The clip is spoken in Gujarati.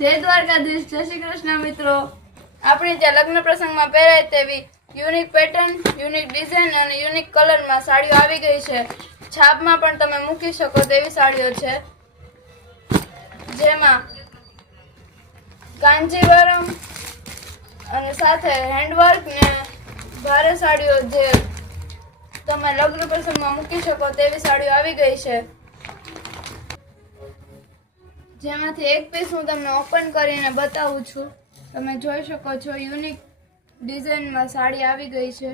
જય દ્વારકાધીશ, જય શ્રી કૃષ્ણ મિત્રો। આપણે ત્યાં લગ્ન પ્રસંગમાં પહેરાય તેવી યુનિક પેટર્ન, યુનિક ડિઝાઇન અને યુનિક કલરમાં સાડીઓ આવી ગઈ છે। છાપમાં પણ તમે મૂકી શકો તેવી સાડીઓ છે, જેમાં કાંજીવરમ અને સાથે હેન્ડવર્ક ને ભારે સાડીઓ જે તમે લગ્ન પ્રસંગમાં મૂકી શકો તેવી સાડીઓ આવી ગઈ છે, જેમાંથી એક પીસ હું તમને ઓપન કરીને બતાવું છું। તમે જોઈ શકો છો યુનિક ડિઝાઇનમાં સાડી આવી ગઈ છે।